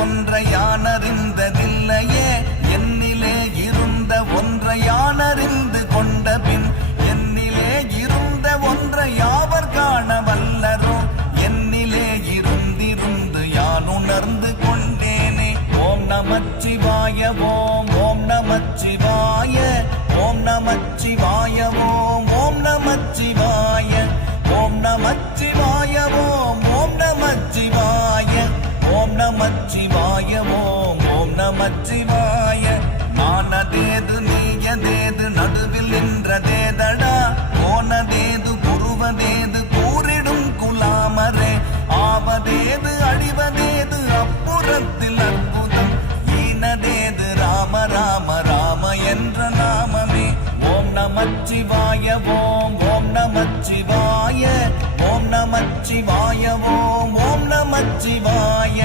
ஒன்றை யானறிந்ததில்லையே, என்னிலே இருந்த ஒன்றை யானறிந்து கொண்ட பின் என்னிலே இருந்த ஒன்றை யாவர் காண வல்லரோ, என்னிலே இருந்திருந்து யான் உணர்ந்து கொண்டேனே. ஓம் நமச்சிவாய ஓம் ஓம் நமச்சிவாய ஓம் நமச்சிவாய ஓம் ஓம் நமச்சிவாய ஓம் நமச்சிவாய ஓம் ஓம் நமச்சிவாய ஓம் நமச்சிவாய ஓம் ஓம் நமச்சிவாய. நானதேது நீயதேது நடுவில் நின்றதேதடா, போனதேது குருவதேது கூறிடும் குலாமரே, ஆவதேது அழிவதேது அப்புறத்தில் அற்புதம், ஈனதேது ராம ராம ராம என்ற நாமமே. ஓம் நமச்சிவாய ஓம் ஓம் நமச்சிவாய ஓம் நமச்சிவாய ஓம் ஓம் நமச்சிவாய.